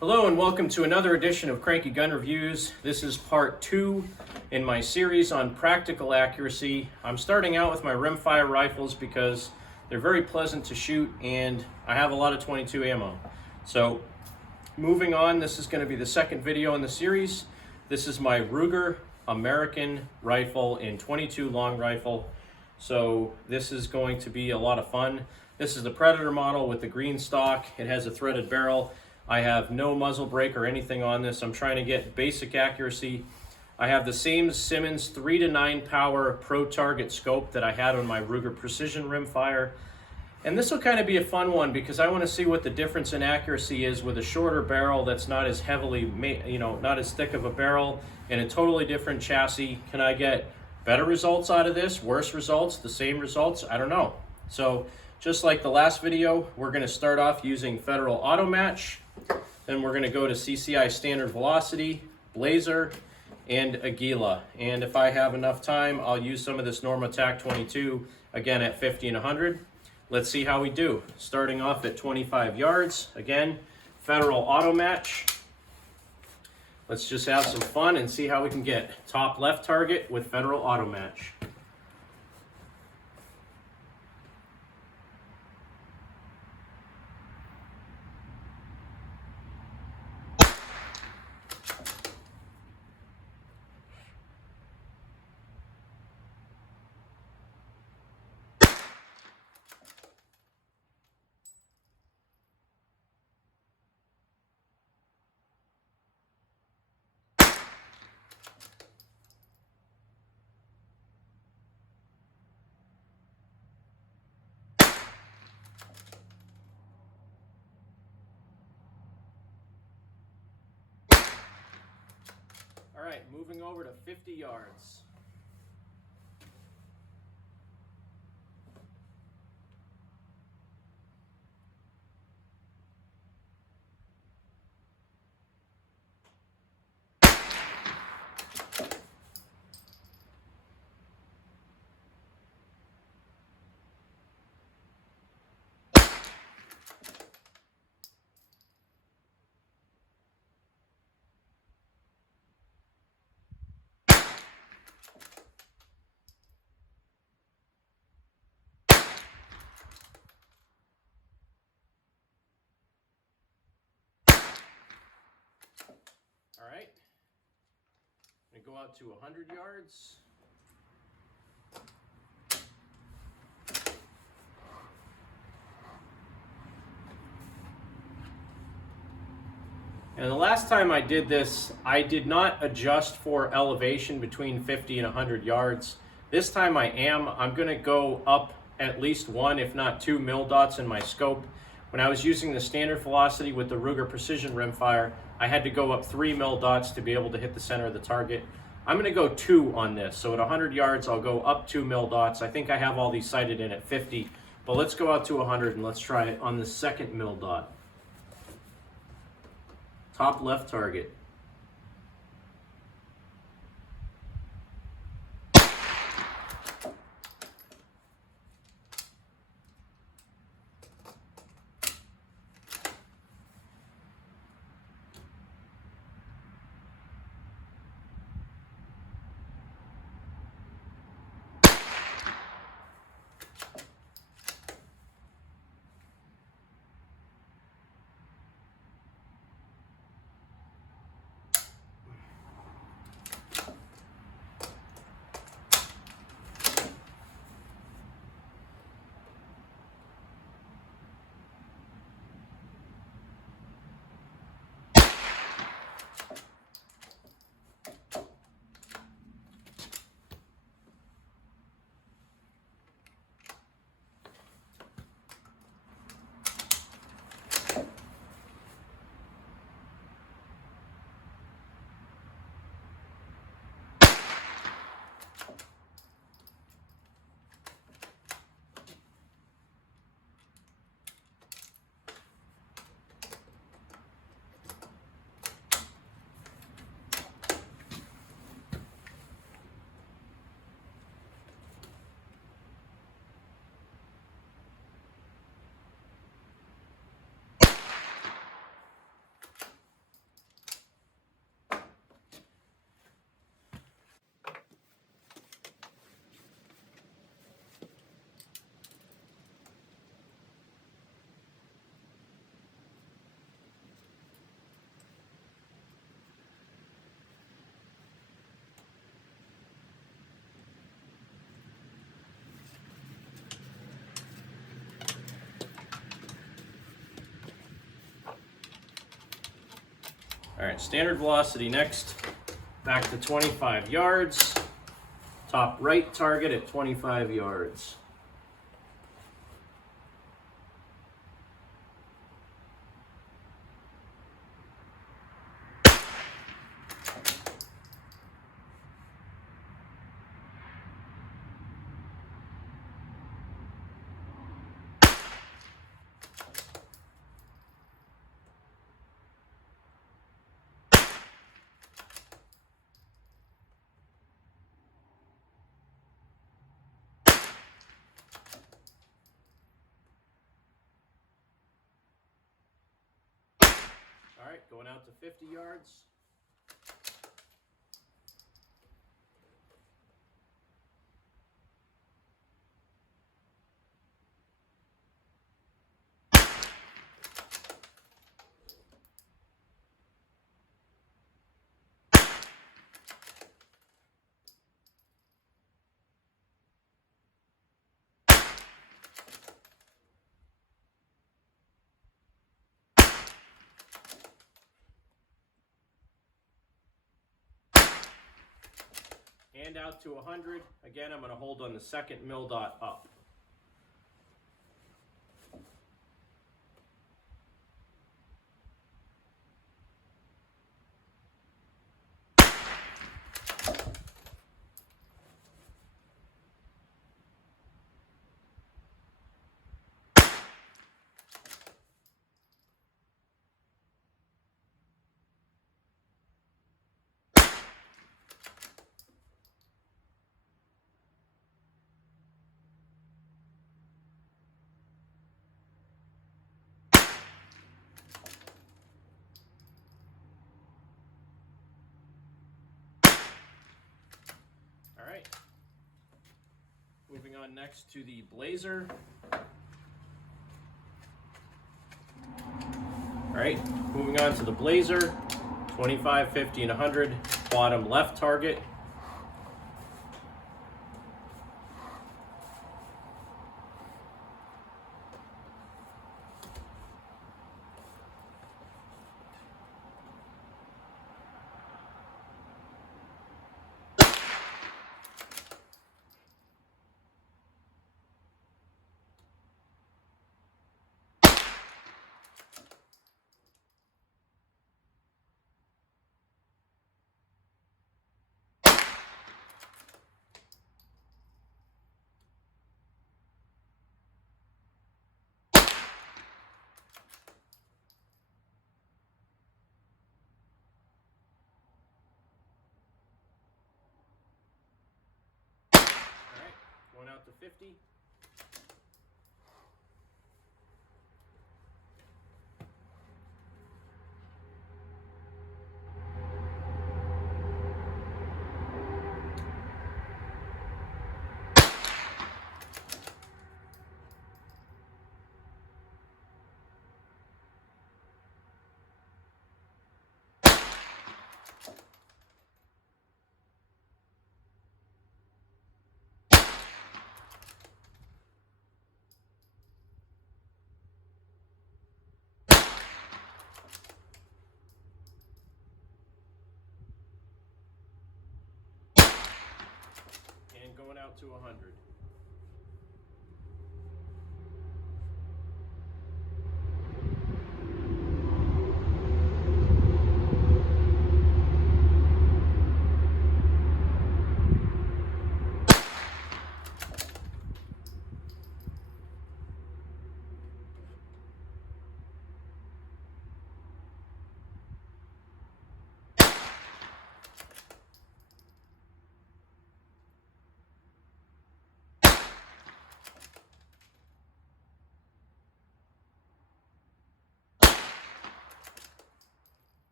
Hello and welcome to another edition of Cranky Gun Reviews. This is part 2 in my series on practical accuracy. I'm starting out with my rimfire rifles because they're very pleasant to shoot and I have a lot of 22 ammo. So moving on, this is going to be the second video in the series. This is my Ruger American rifle in 22 long rifle. So this is going to be a lot of fun. This is the Predator model with the green stock. It has a threaded barrel. I have no muzzle brake or anything on this. I'm trying to get basic accuracy. I have the same Simmons 3 to 9 power pro target scope that I had on my Ruger Precision Rimfire. And this will kind of be a fun one because I want to see what the difference in accuracy is with a shorter barrel that's not as heavily, not as thick of a barrel and a totally different chassis. Can I get better results out of this, worse results, the same results? I don't know. So just like the last video, we're going to start off using Federal Auto Match. Then we're going to go to CCI Standard Velocity, Blazer, and Aguila. And if I have enough time, I'll use some of this Norma TAC 22, again at 50 and 100. Let's see how we do. Starting off at 25 yards, again, Federal Auto Match. Let's just have some fun and see how we can get top left target with Federal Auto Match. All right, moving over to 50 yards. All right, I'm gonna go out to 100 yards. And the last time I did this, I did not adjust for elevation between 50 and 100 yards. This time I am. I'm gonna go up at least 1, if not 2 mil dots in my scope. When I was using the standard velocity with the Ruger Precision Rimfire, I had to go up 3 mil dots to be able to hit the center of the target. I'm going to go 2 on this. So at 100 yards, I'll go up 2 mil dots. I think I have all these sighted in at 50, but let's go out to 100 and let's try it on the second mil dot. Top left target. All right, standard velocity next, back to 25 yards. Top right target at 25 yards. All right, going out to 50 yards. And out to 100. Again, I'm going to hold on the second mill dot up. All right. Moving on next to the Blazer. All right, moving on to the Blazer, 25, 50, and 100, bottom left target. Going out to 50. And going out to 100.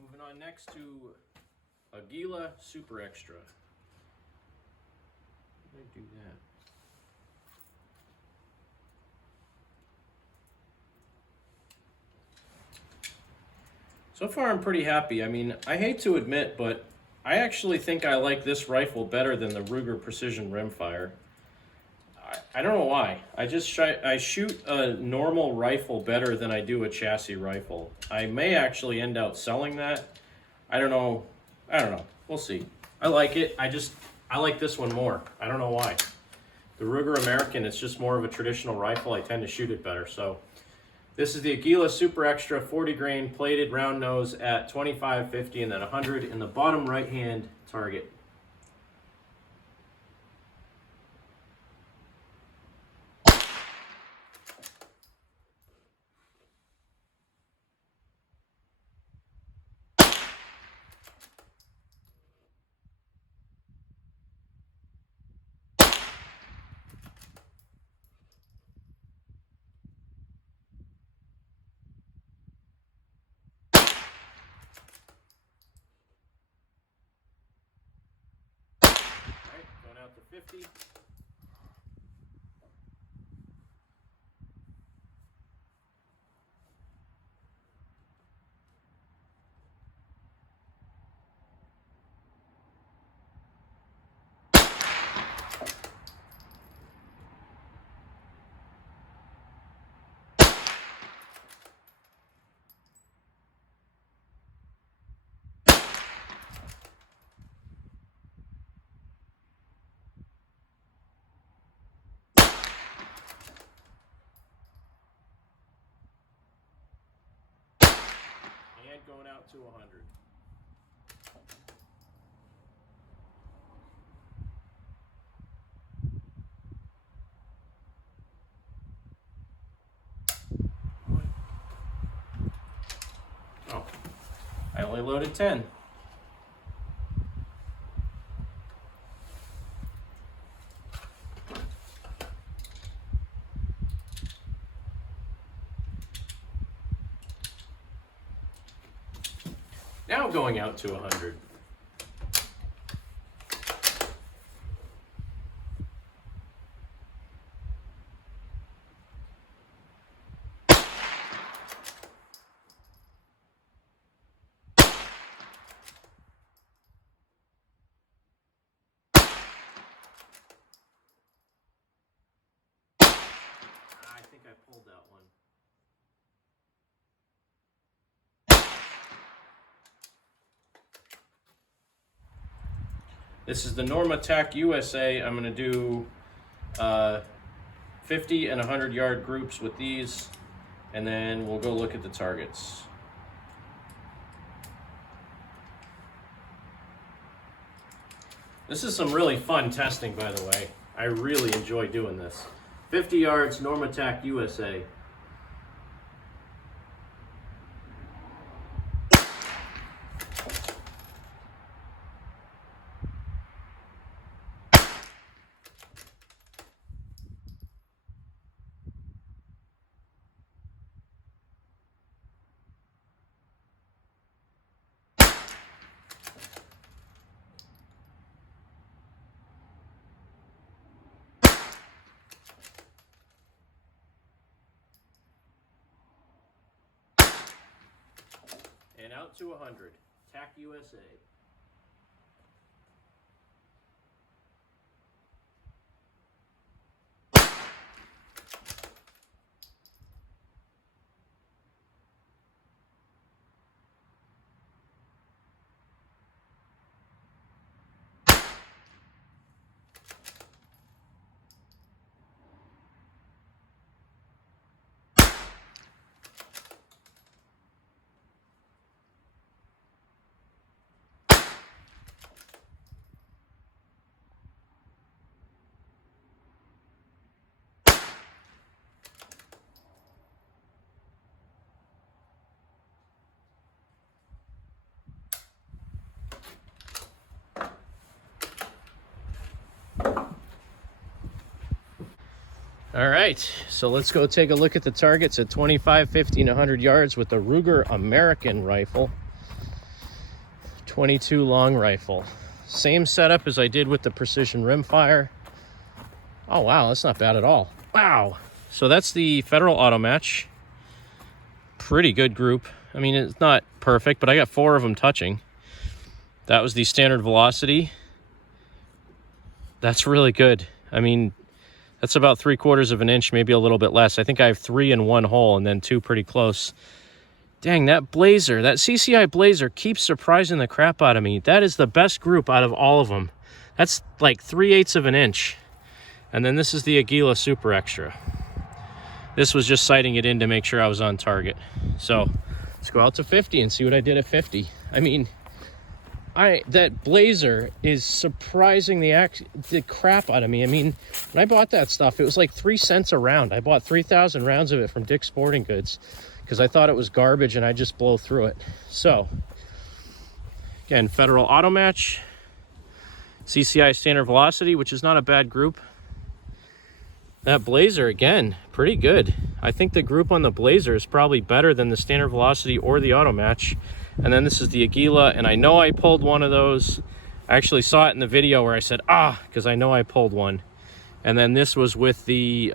Moving on next to Aguila Super Extra. How did I do that? So far I'm pretty happy. I mean, I hate to admit, but I actually think I like this rifle better than the Ruger Precision Rimfire. I don't know why. I shoot a normal rifle better than I do a chassis rifle. I may actually end up selling that. I don't know. We'll see. I like it. I like this one more. I don't know why. The Ruger American, it's just more of a traditional rifle. I tend to shoot it better. So this is the Aguila Super Extra 40 grain plated round nose at 25, 50, and then 100 in the bottom right hand target. Going out to 50. And going out to 100. Oh, I only loaded 10. Now going out to 100. I think I pulled that one. This is the Normatec USA. I'm going to do 50 and 100 yard groups with these, and then we'll go look at the targets. This is some really fun testing, by the way. I really enjoy doing this. 50 yards, Normatec USA. And out to 100. TAC USA. All right, so let's go take a look at the targets at 25, 50, and 100 yards with the Ruger American rifle. 22 long rifle. Same setup as I did with the Precision Rimfire. Oh wow, that's not bad at all. Wow. So that's the Federal Auto Match. Pretty good group. I mean, it's not perfect, but I got 4 of them touching. That was the standard velocity. That's really good. I mean, That's about 3/4 of an inch, maybe a little bit less. I think I have 3 in one hole and then 2 pretty close. Dang, that Blazer, that CCI Blazer keeps surprising the crap out of me. That is the best group out of all of them. That's like 3/8 of an inch. And then this is the Aguila Super Extra. This was just sighting it in to make sure I was on target. So let's go out to 50 and see what I did at 50. I mean, that Blazer is surprising the crap out of me. I mean, when I bought that stuff, it was like 3 cents a round. I bought 3,000 rounds of it from Dick's Sporting Goods because I thought it was garbage and I just blow through it. So, again, Federal Auto Match, CCI Standard Velocity, which is not a bad group. That Blazer, again, pretty good. I think the group on the Blazer is probably better than the Standard Velocity or the Auto Match. And then this is the Aguila, and I know I pulled one of those. I actually saw it in the video where I said, because I know I pulled one. And then this was with the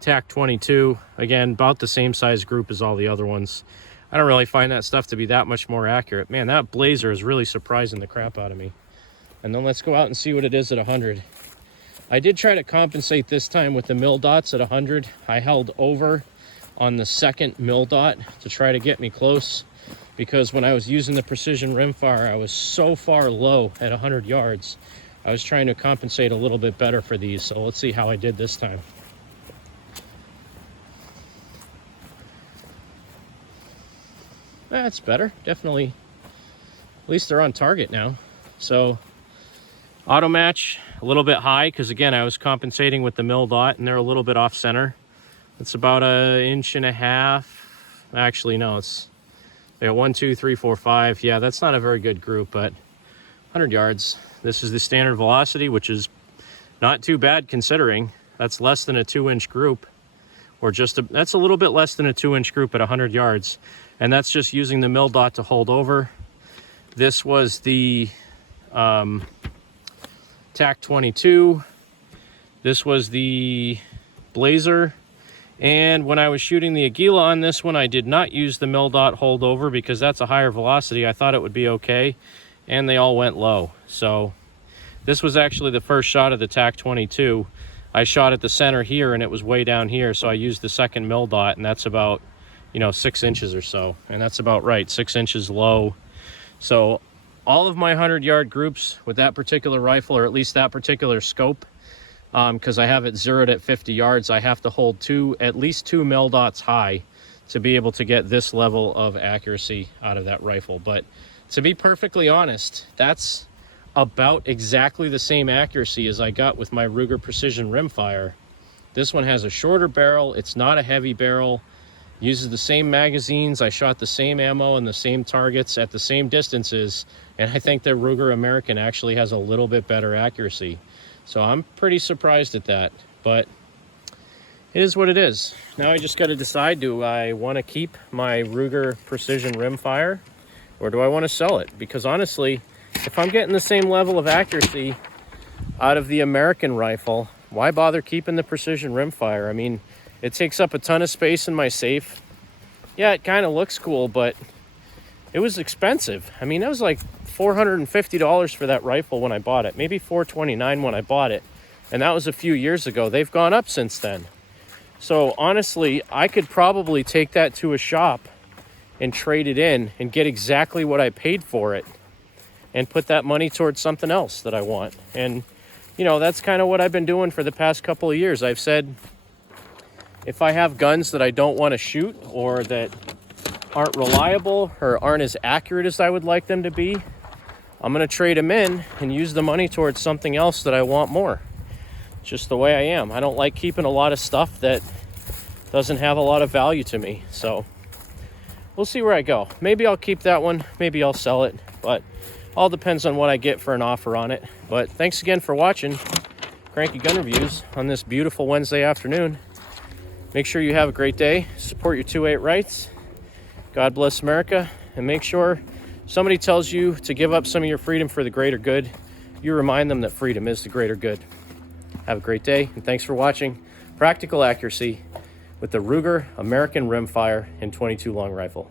TAC 22. Again, about the same size group as all the other ones. I don't really find that stuff to be that much more accurate. Man, that Blazer is really surprising the crap out of me. And then let's go out and see what it is at 100. I did try to compensate this time with the mil dots at 100. I held over on the second mil dot to try to get me close, because when I was using the Precision Rimfire, I was so far low at 100 yards. I was trying to compensate a little bit better for these, so let's see how I did this time. That's better, definitely. At least they're on target now. So, Auto Match, a little bit high, because again, I was compensating with the mil dot, and they're a little bit off center. It's about 1.5 inches. Actually, no, it's 1, 2, 3, 4, 5. Yeah, that's not a very good group, but 100 yards. This is the Standard Velocity, which is not too bad considering. That's less than a 2-inch group, or that's a little bit less than a 2-inch group at 100 yards. And that's just using the mil dot to hold over. This was the TAC 22. This was the Blazer. And when I was shooting the Aguila on this one, I did not use the mil dot hold over because that's a higher velocity. I thought it would be okay, and they all went low. So this was actually the first shot of the TAC 22. I shot at the center here and it was way down here, so I used the second mil dot, and that's about, 6 inches or so, and that's about right, 6 inches low. So all of my 100-yard groups with that particular rifle, or at least that particular scope, because I have it zeroed at 50 yards, I have to hold at least 2 mil dots high to be able to get this level of accuracy out of that rifle. But to be perfectly honest, that's about exactly the same accuracy as I got with my Ruger Precision Rimfire. This one has a shorter barrel, it's not a heavy barrel, uses the same magazines, I shot the same ammo and the same targets at the same distances, and I think the Ruger American actually has a little bit better accuracy. So I'm pretty surprised at that, but it is what it is. Now I just got to decide, do I want to keep my Ruger Precision Rimfire, or do I want to sell it? Because honestly, if I'm getting the same level of accuracy out of the American rifle, why bother keeping the Precision Rimfire? I mean, it takes up a ton of space in my safe. Yeah, it kind of looks cool, but it was expensive. I mean, it was like $450 for that rifle when I bought it. Maybe $429 when I bought it. And that was a few years ago. They've gone up since then. So honestly, I could probably take that to a shop and trade it in and get exactly what I paid for it and put that money towards something else that I want. And, that's kind of what I've been doing for the past couple of years. I've said, if I have guns that I don't want to shoot, or that aren't reliable or aren't as accurate as I would like them to be, I'm going to trade them in and use the money towards something else that I want more. It's just the way I am. I don't like keeping a lot of stuff that doesn't have a lot of value to me. So we'll see where I go. Maybe I'll keep that one. Maybe I'll sell it. But all depends on what I get for an offer on it. But thanks again for watching Cranky Gun Reviews on this beautiful Wednesday afternoon. Make sure you have a great day. Support your 2.8 rights. God bless America. And make sure somebody tells you to give up some of your freedom for the greater good, you remind them that freedom is the greater good. Have a great day, and thanks for watching Practical Accuracy with the Ruger American Rimfire and 22 long rifle.